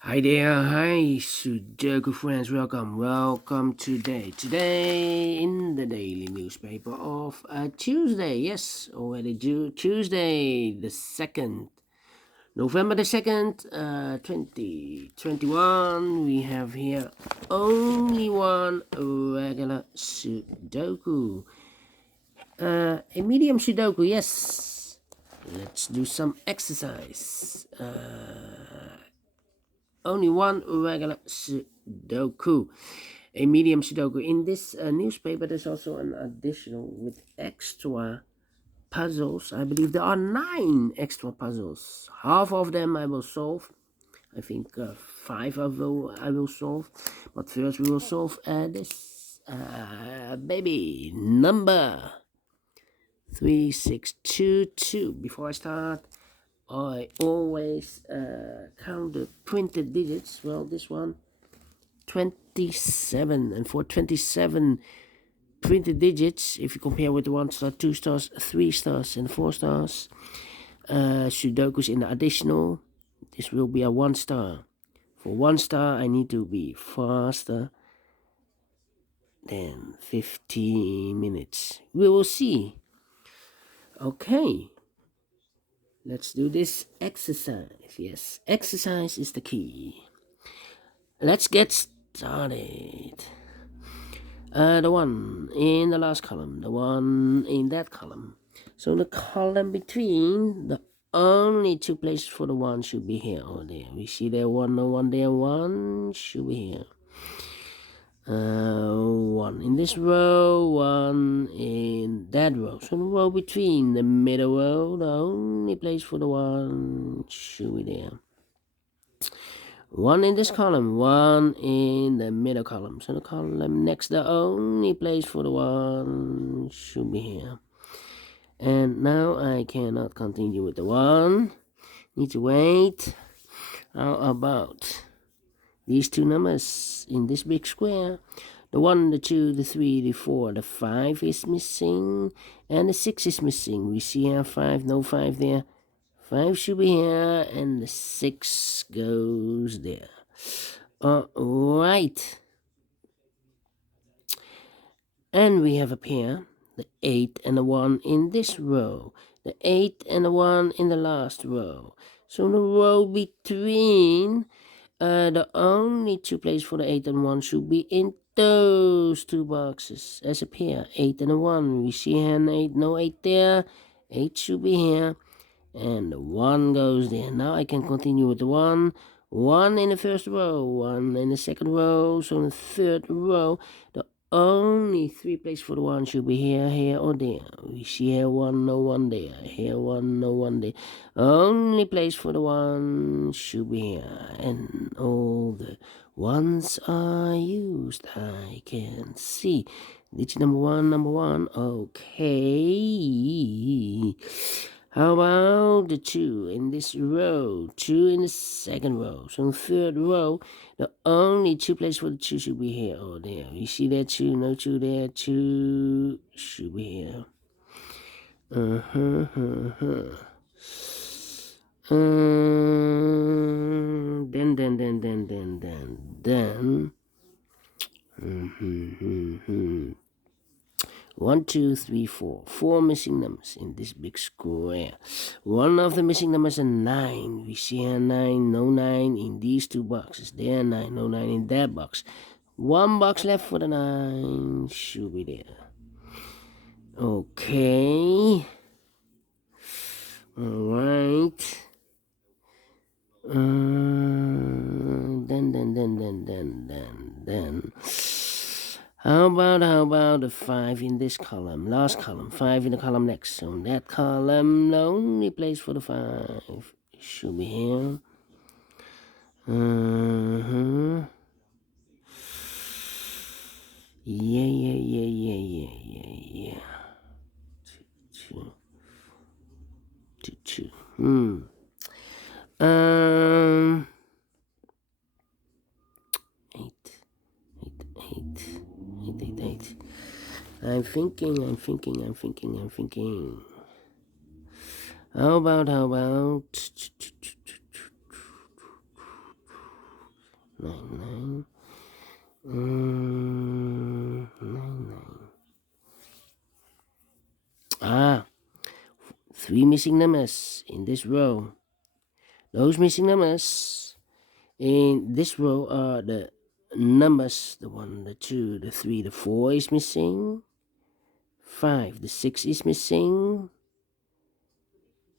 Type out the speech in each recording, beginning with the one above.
Hi there, hi Sudoku friends, welcome today in the daily newspaper of Tuesday, yes, already Tuesday the 2nd, November the 2nd, 2021, we have here only one regular Sudoku, a medium Sudoku, yes, let's do some exercise, only one regular Sudoku, a medium Sudoku. In this newspaper, there's also an additional with extra puzzles. I believe there are 9 extra puzzles. Half of them I will solve. I think 5 I will solve. But first we will solve this baby number 3622. Before I start, I always count the printed digits. Well, this one 27, and for 27 printed digits, if you compare with the 1 star, 2 stars, 3 stars, and 4 stars, Sudokus in the additional, this will be a 1 star. For 1 star, I need to be faster than 15 minutes. We will see. Okay, let's do this exercise. Yes, exercise is the key. Let's get started. The one in the last column, the one in that column. So the column between, the only 2 places for the 1 should be here or there. We see there 1, no 1 there, 1 should be here. 1 in this row, 1 in that row. So the row between, the middle row, the only place for the 1 should be there. 1 in this column, 1 in the middle column. So the column next, the only place for the 1 should be here. And now I cannot continue with the 1. Need to wait. How about these 2 numbers in this big square? The 1, the 2, the 3, the 4, the 5 is missing, and the 6 is missing. We see here 5, no 5 there. 5 should be here, and the 6 goes there. Alright. And we have a pair, the 8 and the 1 in this row. The 8 and the 1 in the last row. So the row between, the only 2 places for the 8 and 1 should be in those 2 boxes as a pair. 8 and a 1. We see here an 8, no 8 there. 8 should be here. And the 1 goes there. Now I can continue with the 1. 1 in the first row, 1 in the second row. So in the third row, the only 3 places for the 1 should be here, here, or there. We see here 1, no 1 there. Here 1, no 1 there. Only place for the 1 should be here. And all the 1s are used. I can see. Digit number 1. Okay. How about the 2 in this row? 2 in the second row. So in the third row, the only 2 places for the 2 should be here or there. You see there 2, no 2 there, 2 should be here. Then. 1, 2, 3, 4. 4 missing numbers in this big square. One of the missing numbers is 9. We see a 9, no 9 in these 2 boxes. There 9, no 9 in that box. 1 box left for the 9 should be there. Okay. Alright. Then. How about the 5 in this column? Last column, 5 in the column next. So in that column, the only place for the 5 should be here. Yeah. 2. Eight. I'm thinking. How about 9, 9. 3 missing numbers in this row. Those missing numbers in this row are the numbers, the 1, the 2, the 3, the 4 is missing. 5, the 6 is missing.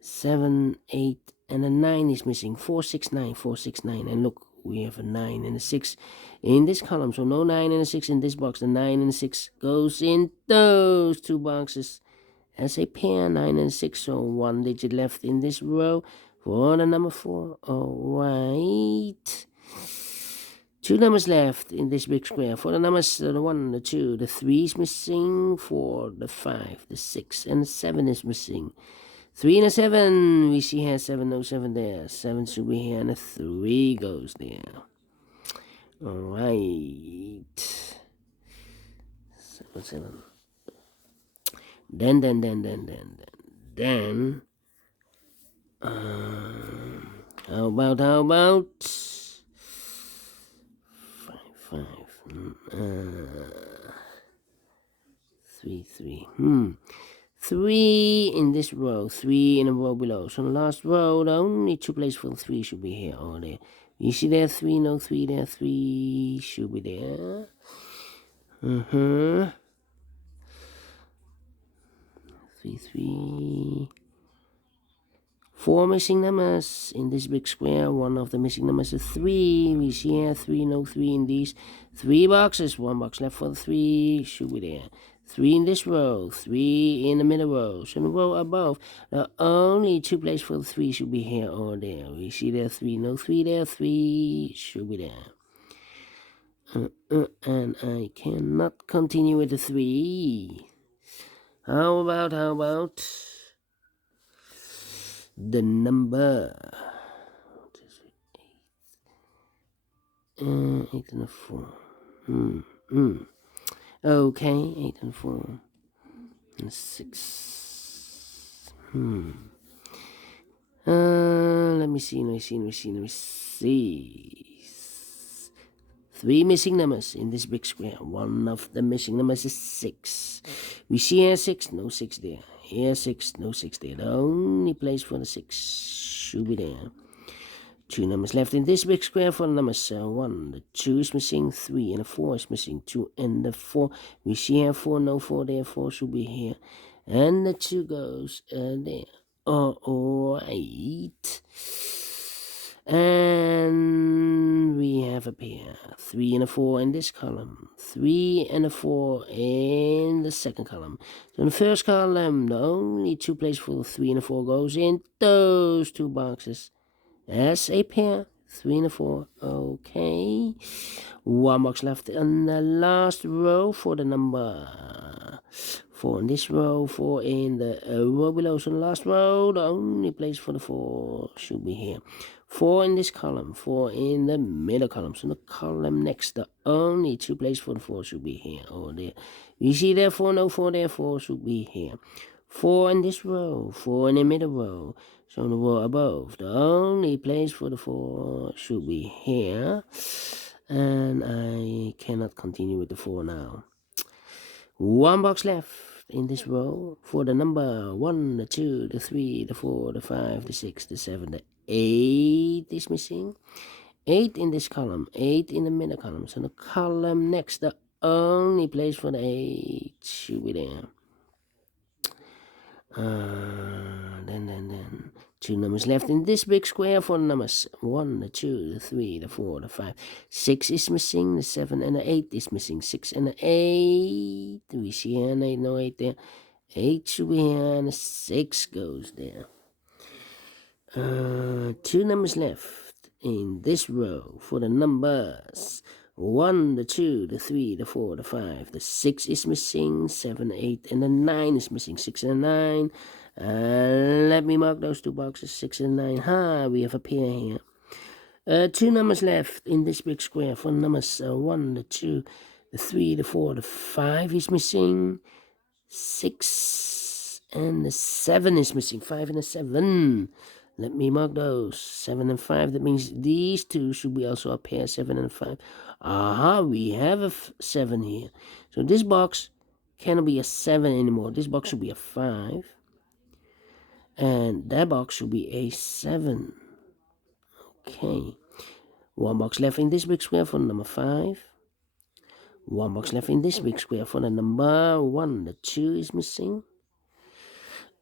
7, 8, and a 9 is missing. 4, 6, 9, 4, 6, 9. And look, we have a 9 and a 6 in this column. So no 9 and a 6 in this box. The 9 and a 6 goes in those two boxes as a pair. 9 and 6. So 1 digit left in this row for the number 4. Alright. 2 numbers left in this big square. For the numbers, the 1, the 2, the 3 is missing. 4, the 5, the 6, and the 7 is missing. 3 and a 7, we see here 7, no 7 there. 7 should be here, and a 3 goes there. Alright. 7, 7. Then. How about 5, 3. 3 in this row, 3 in a row below. So the last row, the only 2 places for the 3 should be here or there. You see there 3, no 3 there, 3 should be there. 3. 4 missing numbers in this big square. One of the missing numbers is 3. We see here 3, no 3 in these 3 boxes. 1 box left for the 3 should be there. 3 in this row, 3 in the middle row. So in the row above, the only 2 places for the 3 should be here or there. We see there 3, no 3 there, 3 should be there. And I cannot continue with the 3. How about the number 8 and a 4. Okay, 8 and 4 and 6. Let me see. 3 missing numbers in this big square. One of the missing numbers is 6. We see here 6, no 6 there. Here 6, no 6 there. The only place for the 6 should be there. 2 numbers left in this big square for the numbers 1. The 2 is missing, 3 and the 4 is missing. 2 and the 4. We see here 4, no 4 there. 4 should be here. And the 2 goes there. Alright. And we have a pair. 3 and a 4 in this column. 3 and a 4 in the second column. So in the first column, the only 2 places for the 3 and a 4 goes in those 2 boxes as a pair. 3 and a 4. Okay. 1 box left in the last row for the number 4 in this row, 4 in the row below. So in the last row, the only place for the 4 should be here. 4 in this column, 4 in the middle column. So the column next, the only 2 places for the 4 should be here or there. You see there 4, no 4 there, 4 should be here. 4 in this row, 4 in the middle row. So in the row above, the only place for the 4 should be here. And I cannot continue with the 4 now. 1 box left in this row for the number 1, the 2, the 3, the 4, the 5, the 6, the 7, the 8 is missing. 8 in this column, 8 in the middle column. So the column next, the only place for the 8 should be there. Then 2 numbers left in this big square for the numbers 1, the 2, the 3, the 4, the 5. 6 is missing, the 7 and the 8 is missing. 6 and the 8. We see here an 8, no 8 there. 8 should be here and the 6 goes there. 2 numbers left in this row for the numbers 1, the 2, the 3, the 4, the 5. The 6 is missing, 7, 8, and the 9 is missing. 6 and 9. Let me mark those 2 boxes, 6 and 9. We have a pair here. 2 numbers left in this big square for numbers 1, the 2, the 3, the 4, the 5 is missing. 6 and the 7 is missing. 5 and the 7. Let me mark those. 7 and 5. That means these two should be also a pair. 7 and 5. Aha, we have a 7 here. So this box cannot be a 7 anymore. This box should be a 5. And that box should be a 7. Okay. One box left in this big square for number 5. One box left in this big square for the number 1. The 2 is missing.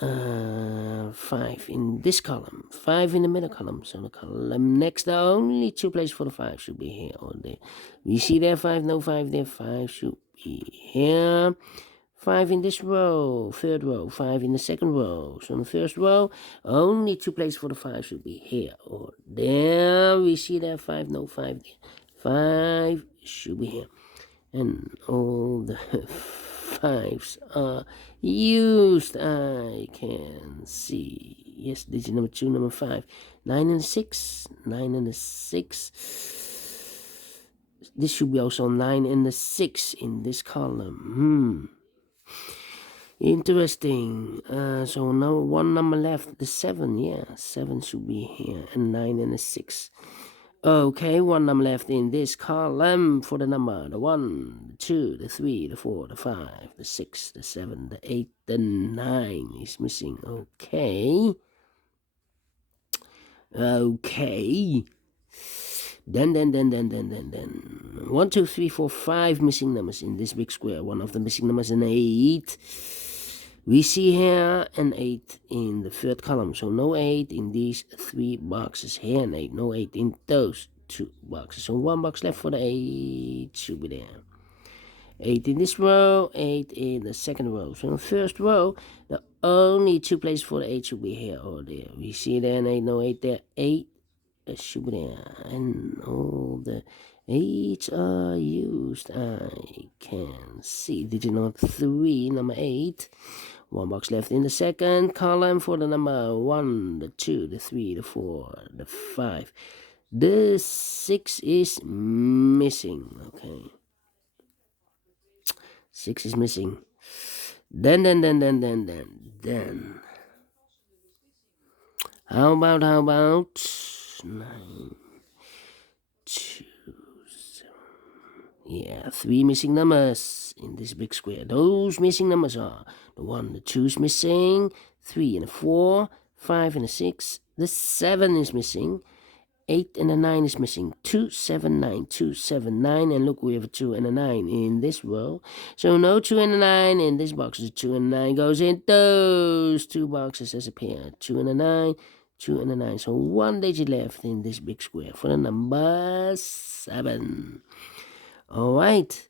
5 in this column, 5 in the middle column. So the column next, the only 2 places for the 5 should be here or there. We see there 5, no 5 there, 5 should be here. 5 in this row, third row, 5 in the second row. So in the first row, only 2 places for the 5 should be here or there. We see there 5, no 5 there. 5 should be here. And all the 5s are used. I can see. Yes, digit number 2, number 5. 9 and 6. 9 and 6. This should be also 9 and 6 in this column. Interesting. So now one number left. The 7. Yeah, 7 should be here. And 9 and 6. Okay, one number left in this column for the number. The 1, the 2, the 3, the 4, the 5, the 6, the 7, the 8, the 9 is missing. Okay. Okay. Then. 1, 2, 3, 4, 5 missing numbers in this big square. One of the missing numbers is an 8. We see here an 8 in the third column. So no 8 in these 3 boxes. Here an 8. No 8 in those 2 boxes. So 1 box left for the 8 should be there. 8 in this row. 8 in the second row. So in the first row, the only 2 places for the 8 should be here or there. We see there an 8. No 8 there. 8 should be there. And all the 8s are used. I can see. Digit number 3, number 8. 1 box left in the second column for the number 1, the 2, the 3, the 4, the 5. The 6 is missing. Okay. 6 is missing. Then. How about 9, 2, 7. Yeah, 3 missing numbers in this big square. Those missing numbers are the 1, the 2 is missing, 3 and a 4, 5 and a 6, the 7 is missing, 8 and a 9 is missing, 2, 7, 9, 2, 7, 9, and look, we have a 2 and a 9 in this row. So no 2 and a 9 in this box. The 2 and a 9 goes in those 2 boxes as a pair. 2 and a 9, 2 and a 9. So 1 digit left in this big square for the number 7. Alright.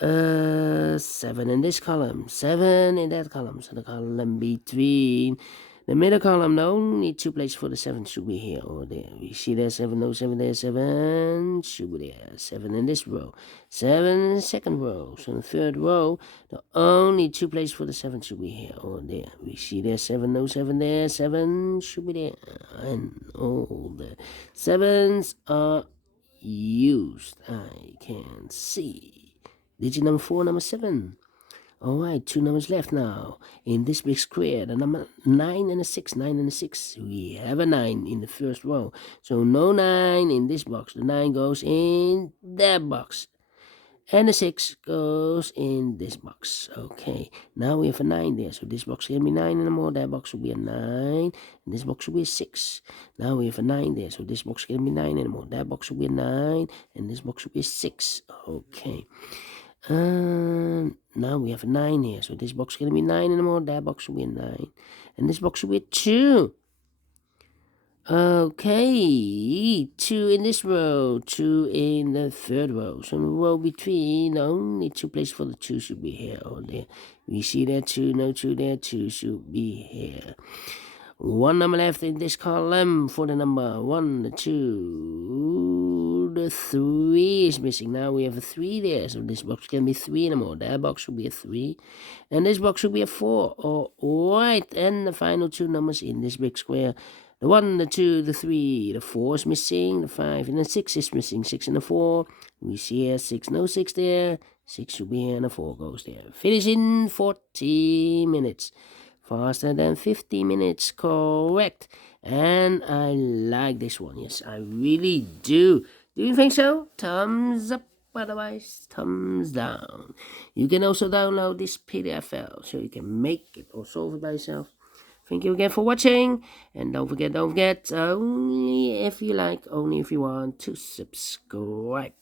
7 in this column, 7 in that column. So the column between the middle column, the only 2 places for the 7 should be here or there. We see there 7, no 7 there, 7 should be there. 7 in this row, 7 in the second row. So in the third row, the only 2 places for the 7 should be here or there. We see there 7, no 7 there, 7 should be there. And all the 7s are used. I can see. Digit number 4, number 7. Alright, 2 numbers left now. In this big square, the number 9 and a 6. 9 and a 6. We have a 9 in the first row. So no 9 in this box. The 9 goes in that box. And the 6 goes in this box. Okay, now we have a 9 there. So this box can be 9 anymore. That box will be a 9. And this box will be a 6. Now we have a 9 there. So this box can be 9 anymore. That box will be a 9. And this box will be a 6. Okay. Now we have a 9 here. So this box can be 9 anymore. That box will be a 9. And this box will be a 2. Okay, 2 in this row, 2 in the third row. So in the row between, only 2 places for the 2 should be here or there. We see there 2, no 2 there, 2 should be here. 1 number left in this column for the number 1, the 2, the 3 is missing. Now we have a 3 there, so this box can be 3 anymore. That box should be a 3, and this box should be a 4. Alright, and the final 2 numbers in this big square. The 1, the 2, the 3, the 4 is missing, the 5, and the 6 is missing. 6 and the 4. We see here 6, no 6 there. 6 should be here, and the 4 goes there. Finish in 40 minutes. Faster than 50 minutes, correct. And I like this one. Yes, I really do. Do you think so? Thumbs up. Otherwise, thumbs down. You can also download this PDF file so you can make it or solve it by yourself. Thank you again for watching. And don't forget, only if you like, only if you want, to subscribe.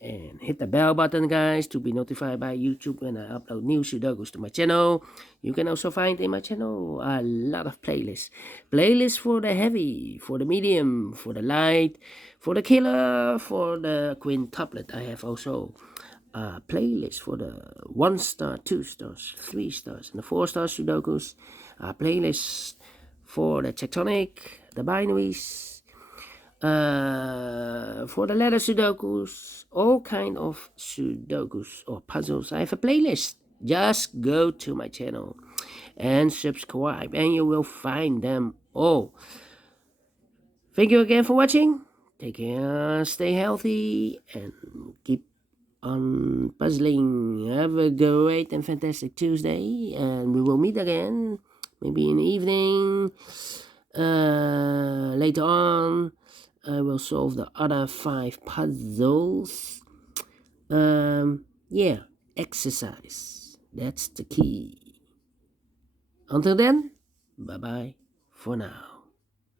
And hit the bell button, guys, to be notified by YouTube when I upload new Sudokus to my channel. You can also find in my channel a lot of playlists. Playlists for the heavy, for the medium, for the light, for the killer, for the quintuplet. I have also a playlist for the 1 star, 2 stars, 3 stars, and the 4 star Sudokus. A playlist for the tectonic, the binaries, for the letter Sudokus, all kind of Sudokus or puzzles. I have a playlist. Just go to my channel and subscribe and you will find them all. Thank you again for watching. Take care, stay healthy, and keep on puzzling. Have a great and fantastic Tuesday, and we will meet again, maybe in the evening. Later on, I will solve the other 5 puzzles. Yeah, exercise. That's the key. Until then, bye-bye for now.